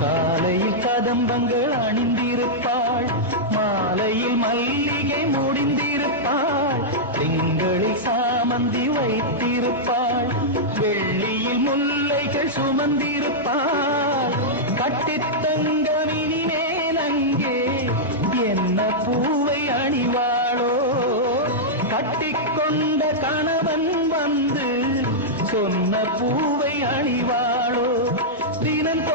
காலையில் கதம்பங்கள் அணிந்திருப்பாள், மாலையில் மல்லிகை முடிந்திருப்பாள், திங்களில் சாமந்தி வைத்திருப்பாள், வெள்ளியில் முல்லைகள் சுமந்திருப்பாள். கட்டித்தங்கமினி மேலங்கே என்ன பூவை அணிவாளோ, கட்டிக்கொண்ட கணவன் வந்து சொன்ன பூவை அணிவாளோ. தினம்